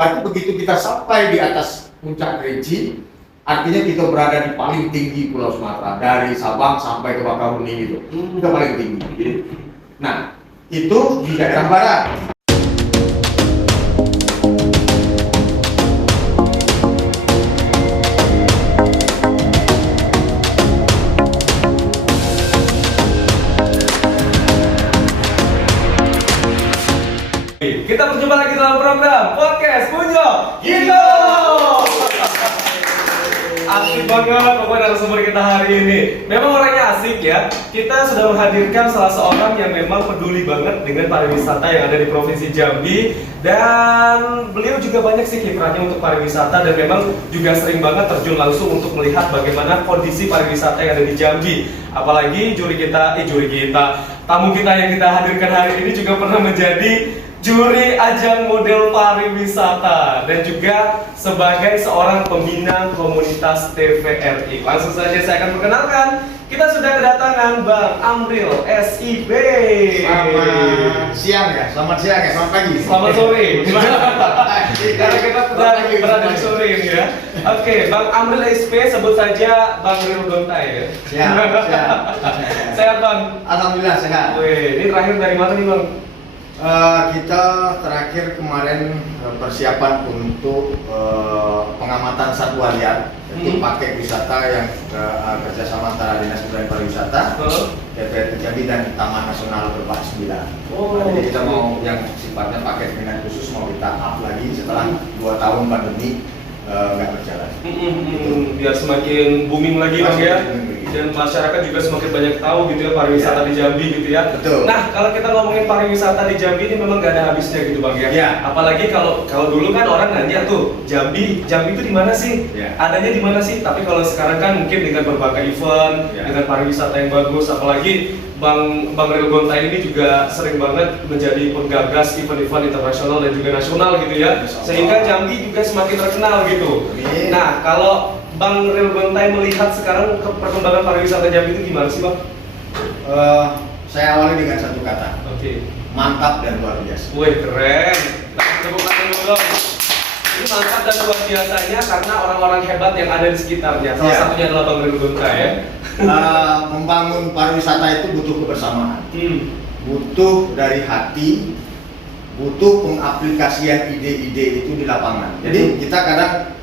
Berarti begitu kita sampai di atas puncak Kerinci, artinya kita berada di paling tinggi Pulau Sumatera, dari Sabang sampai ke Bakahuni gitu. Kita paling tinggi. Nah, itu di daerah barat. Kita berjumpa lagi dalam program Podcast Punjo Gitu. Asik banget pokoknya narasumber kita hari ini. Memang orangnya asik ya. Kita sudah menghadirkan salah seorang yang memang peduli banget dengan pariwisata yang ada di Provinsi Jambi. Dan beliau juga banyak sih kiprahnya untuk pariwisata. Dan memang juga sering banget terjun langsung untuk melihat bagaimana kondisi pariwisata yang ada di Jambi. Apalagi tamu kita yang kita hadirkan hari ini juga pernah menjadi juri ajang model pariwisata dan juga sebagai seorang pembina komunitas TVRI. Langsung saja saya akan perkenalkan, kita sudah kedatangan Bang Amril SIB. Selamat siang ya, selamat pagi. Selamat sore. Karena kita sudah berada di sore ini ya. Oke, Bang Amril SIB, sebut saja Bang Ril Gontai ya. Siap. Sehat Bang? Alhamdulillah sehat. Wih, ini terakhir dari mana nih Bang? Kita terakhir kemarin persiapan untuk pengamatan satwa liar, yaitu paket wisata yang kerjasama antara Dinas Kebudayaan Pariwisata, TVRI Jambi dan Taman Nasional Lebak 9. Jadi kita mau yang sifatnya paket minat khusus mau kita up lagi setelah 2 tahun pandemi nggak berjalan. Biar semakin booming lagi Bang ya. Dan masyarakat juga semakin banyak tahu gitu ya pariwisata di Jambi gitu ya. Betul. Nah, kalau kita ngomongin pariwisata di Jambi ini memang gak ada habisnya gitu Bang ya. Apalagi kalau dulu kan orang nanya tuh, Jambi itu di mana sih? Adanya di mana sih? Tapi kalau sekarang kan mungkin dengan berbagai event, dengan pariwisata yang bagus, apalagi Bang Ril Gontai ini juga sering banget menjadi penggagas event-event internasional dan juga nasional gitu ya. Sehingga Jambi juga semakin terkenal gitu. Nah, kalau Bang Ril Gontai melihat sekarang perkembangan pariwisata Jambi itu gimana sih Bang? Saya awali dengan satu kata. Oke. Mantap dan luar biasa. Wih, keren. Tepuk tangan dulu dong. Ini mantap dan luar biasanya karena orang-orang hebat yang ada di sekitarnya. Salah satunya adalah Bang Ril Gontai ya. Membangun pariwisata itu butuh kebersamaan. Butuh dari hati, butuh pengaplikasian ide-ide itu di lapangan. Jadi kita kadang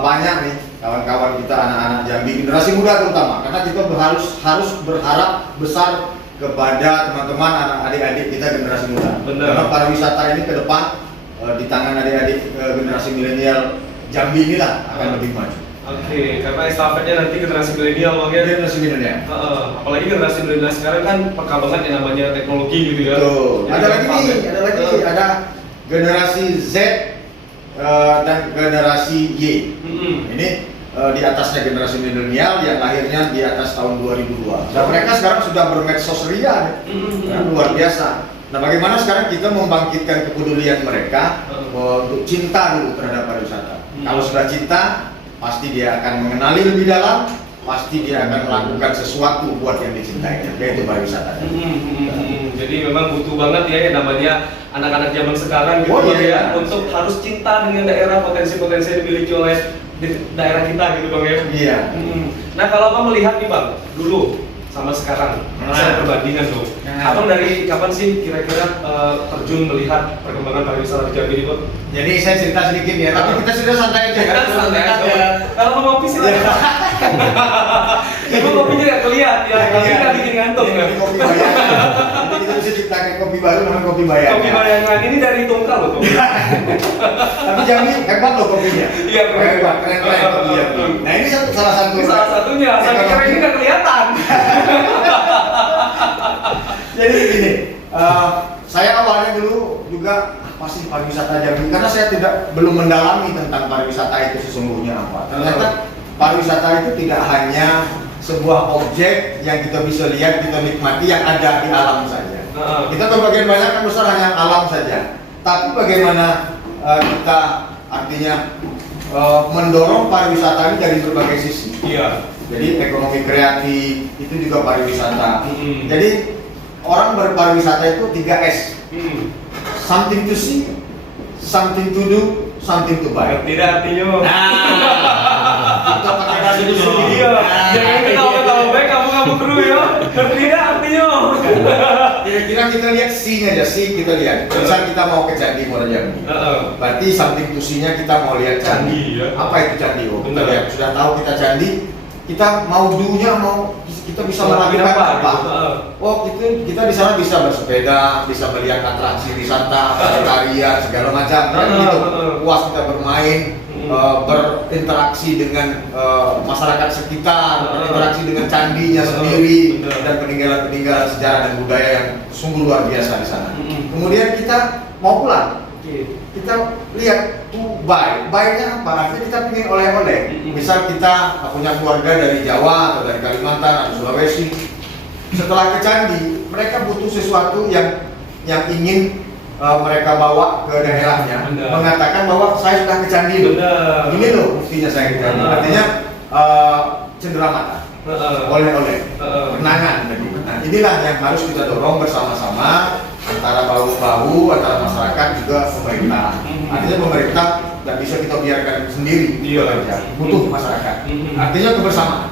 banyak nih kawan-kawan kita, anak-anak Jambi, generasi muda terutama, karena kita harus berharap besar kepada teman-teman adik-adik kita generasi muda. Karena pariwisata ini ke depan di tangan adik-adik generasi milenial Jambi inilah akan lebih maju. Oke, karena estafetnya nanti generasi milenial Bang ya. Generasi milenial. Apalagi generasi milenial sekarang kan perkembangan yang namanya teknologi gitu ya. Ada generasi Z dan generasi Y. Ini di atasnya generasi milenial yang lahirnya di atas tahun 2002. Dan mereka sekarang sudah bermedsos ria, luar biasa. Nah, bagaimana sekarang kita membangkitkan kepedulian mereka untuk cinta dulu terhadap pariwisata. Kalau sudah cinta, pasti dia akan mengenali lebih dalam, pasti dia akan melakukan sesuatu buat yang dicintai, yaitu pariwisata. Jadi memang butuh banget ya yang namanya anak-anak zaman sekarang gitu ya, untuk harus cinta dengan daerah, potensi-potensi yang dimiliki oleh daerah kita gitu Bang ya. Iya. Nah, kalau Abang melihat nih Bang, dulu sama sekarang, saya perbandingan tuh. Abang dari kapan sih kira-kira terjun melihat perkembangan pariwisata di Jambi ini Bang? Jadi saya cerita sedikit ya, tapi kita sudah santai aja kan? Santai aja. Kalau mau ngopi silakan. Ibu kopinya nggak kelihatan ya, tapi nggak bikin ngantuk ya. Kopi bayangan. Jadi kita bisa ciptakan kopi baru namanya kopi bayangan. Kopi bayangan ini dari Tungkal loh. Tapi Jambi hebat loh kopinya. Iya, hebat, keren kopinya. Nah ini salah satunya. Saya kira ini nggak kelihatan. Jadi begini, saya awalnya dulu juga pasti pariwisata Jambi karena saya belum mendalami tentang pariwisata itu sesungguhnya apa. Ternyata pariwisata itu tidak hanya sebuah objek yang kita bisa lihat, kita nikmati yang ada di alam saja. Kita berbagai banyak kan besar hanya alam saja. Tapi bagaimana kita artinya mendorong pariwisata ini dari berbagai sisi. Jadi ekonomi kreatif itu juga pariwisata. Jadi orang berpariwisata itu 3S. Something to see, something to do, something to buy. Tidak artinya. Kita pakai bahasa Indonesia. Iya. Jangan ketawa-ketawa baik kamu kru ya. Tidak artinya. Kira-kira kita lihat C-nya aja, C kita lihat. Misal kita mau ke Candi Muara Jambi. Berarti something to C-nya kita mau lihat candi. Candi, ya. Apa itu candi? Oh, kita Benar. lihat. Sudah tahu kita candi, kita mau do-nya mau kita bisa melakukan apa? Gitu. Oh, kita di sana bisa bersepeda, bisa melihat atraksi wisata, tarian segala macam. Kan gitu. Puas kita bermain, berinteraksi dengan masyarakat sekitar, berinteraksi dengan candinya sendiri, Benar. dan peninggalan-peninggalan sejarah dan budaya yang sungguh luar biasa di sana. Kemudian kita mau pulang, kita lihat to buy-nya apa? Artinya kita ingin oleh-oleh. Misal kita punya keluarga dari Jawa atau dari Kalimantan atau Sulawesi, setelah ke candi, mereka butuh sesuatu yang ingin mereka bawa ke daerahnya. Benar. Mengatakan bahwa saya sudah ke candi loh. Benar. Ini loh buktinya saya ke candi. Artinya cendera mata, oleh-oleh, kenangan tadi. Nah, inilah yang harus kita dorong bersama-sama antara bahu-bahu antara masyarakat juga pemerintah. Artinya pemerintah nggak bisa kita biarkan sendiri bekerja, butuh masyarakat. Artinya kebersamaan.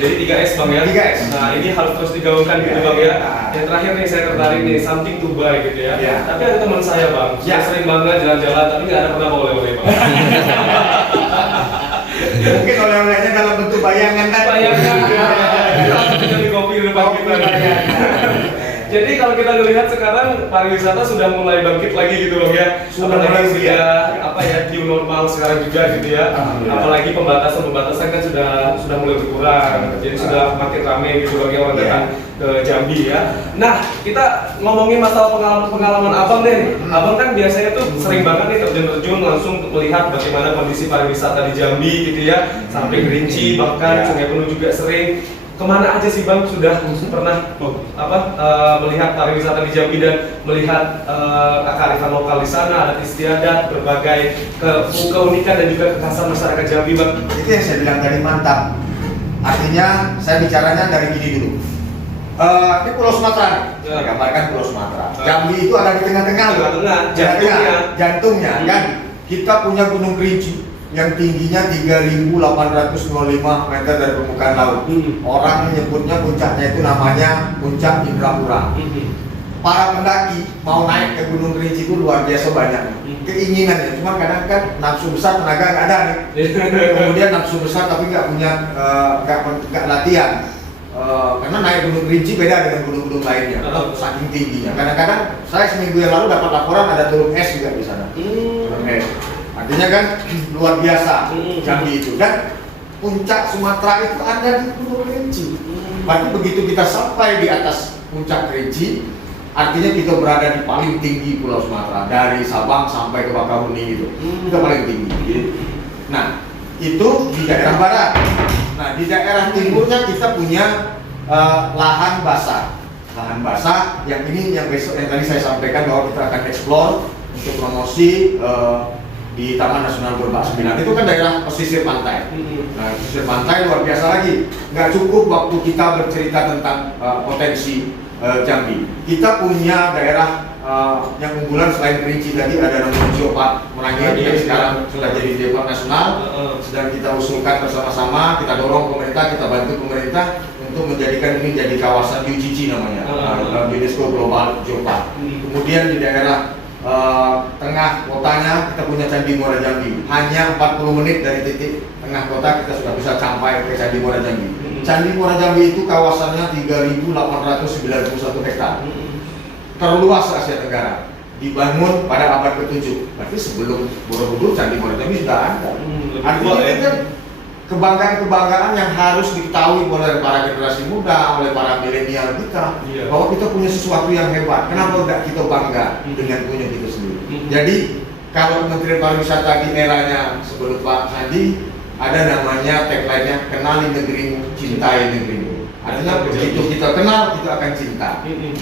Jadi 3S Bang ya. 3S. Nah, ini harus terus digaungkan gitu Bang ya. Yang terakhir nih saya tertarik nih something to buy gitu ya. Ya. Tapi ada teman saya Bang, dia sering banget jalan-jalan tapi nggak ada pernah oleh-oleh Bang. Mungkin oleh-olehnya dalam bentuk bayangan kan. Bayangkan ya. Kita di kopi di depan kita. Jadi kalau kita melihat sekarang pariwisata sudah mulai bangkit lagi gitu Bang ya. Sudah Apalagi mulai sudah apa ya new normal sekarang juga gitu ya. Alhamdulillah. Apalagi pembatasan kan sudah mulai berkurang. Jadi sudah makin ramai gitu bagi orang datang ke Jambi ya. Nah, kita ngomongin masalah pengalaman Abang deh. Abang kan biasanya tuh sering banget nih terjun langsung untuk melihat bagaimana kondisi pariwisata di Jambi gitu ya. Sampai Kerinci bahkan Sungai Penuh juga sering. Kemana aja sih Bang sudah pernah melihat pariwisata di Jambi dan melihat kearifan lokal di sana, adat istiadat, berbagai keunikan dan juga kekhasan masyarakat Jambi Bang. Itu yang saya bilang tadi, mantap. Artinya saya bicaranya dari gini dulu. Ini Pulau Sumatera nih. Saya gambarkan Pulau Sumatera. Jambi itu ada di tengah-tengah. Tengah-tengah, jantungnya kan. Kita punya Gunung Kerinci yang tingginya 3.825 meter dari permukaan laut. Orang menyebutnya puncaknya itu namanya Puncak Indrapura. Para pendaki mau naik ke Gunung Kerinci itu luar biasa banyak. Keinginannya, cuma kadang kan nafsu besar, tenaga nggak ada nih. Kemudian nafsu besar tapi nggak punya nggak latihan. Karena naik Gunung Kerinci beda dengan gunung-gunung lainnya, saking tingginya. Kadang-kadang saya seminggu yang lalu dapat laporan ada turun es juga di sana. Turun es. Artinya kan luar biasa Jambi itu, dan puncak Sumatera itu ada di Gunung Kerinci. Berarti begitu kita sampai di atas puncak Kerinci, artinya kita berada di paling tinggi Pulau Sumatera, dari Sabang sampai ke Bakahuni itu, kita paling tinggi. Nah, itu di daerah barat. Nah, di daerah timurnya kita punya lahan basah. Lahan basah yang ini yang besok yang tadi saya sampaikan bahwa kita akan explore untuk promosi di Taman Nasional Gorbak 9. Itu kan daerah pesisir pantai. Nah, pesisir pantai luar biasa lagi. Nggak cukup waktu kita bercerita tentang potensi Jambi. Kita punya daerah yang unggulan selain Kerinci tadi, ada namanya Geopark Merangin yang sekarang sudah jadi Geopark Nasional. Sedang kita usulkan bersama-sama, kita dorong pemerintah, kita bantu pemerintah untuk menjadikan ini jadi kawasan UGG namanya, UNESCO Global Geopark. Kemudian di daerah tengah kotanya kita punya Candi Muara Jambi. Hanya 40 menit dari titik tengah kota kita sudah bisa sampai ke Candi Muara Jambi. Candi Muara Jambi itu kawasannya 3.891 hektar. Terluas Asia Tenggara. Dibangun pada abad ke-7. Berarti sebelum Borobudur Candi Muara Jambi sudah ada. Artinya itu kan kebanggaan-kebanggaan yang harus diketahui oleh para generasi muda, oleh para milenial kita, bahwa kita punya sesuatu yang hebat. Kenapa tidak kita bangga dengan punya kita sendiri? Jadi kalau Kementerian Pariwisata di eranya sebelum Pak Sandi ada namanya tagline-nya, kenali negerimu, cintai negerimu. Artinya begitu kita kenal, kita akan cinta.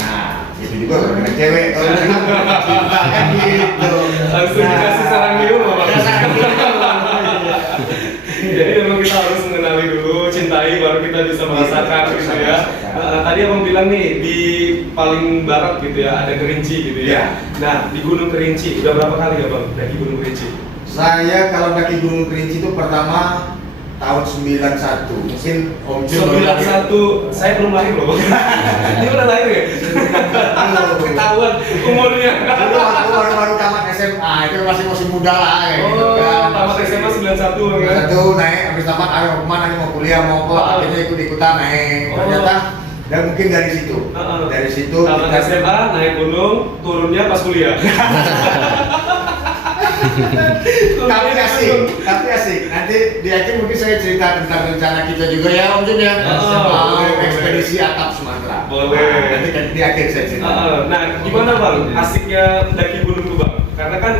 Nah, itu juga kalau dengan cewek, kalau dengan cinta kan gitu. Langsung dikasih sarang minum Jadi memang kita harus mengenali dulu, cintai menguasai baru kita bisa merasakan Iya, gitu bisa ya. merasakan. Tadi abang bilang nih di paling barat gitu ya ada Kerinci gitu Iya. ya. Nah di Gunung Kerinci udah berapa kali ya bang daki Gunung Kerinci? Saya kalau daki Gunung Kerinci itu pertama tahun 91. Mungkin Om Jun baru lahir. 91 saya belum lahir loh bang. Ini udah lahir ya? Ketahuan umurnya. Dulu aku baru tamat SMA, itu masih muda lah kayak gitu Oh, kan. tamat SMA 91 bang ya? Satu naik, habis tamat ayo mau kemana nih, mau kuliah mau apa, akhirnya ikut-ikutan naik. Oh. Ternyata dan mungkin dari situ. Dari situ tamat kita SMA naik gunung, turunnya pas kuliah. tapi asik. Nanti di akhir mungkin saya cerita tentang rencana kita juga ya Om Jun ya. boleh. Ekspedisi atap Sumatera. Boleh. Nanti di akhir saya cerita. Nah, gimana bang asiknya daki gunung tuh bang? Karena kan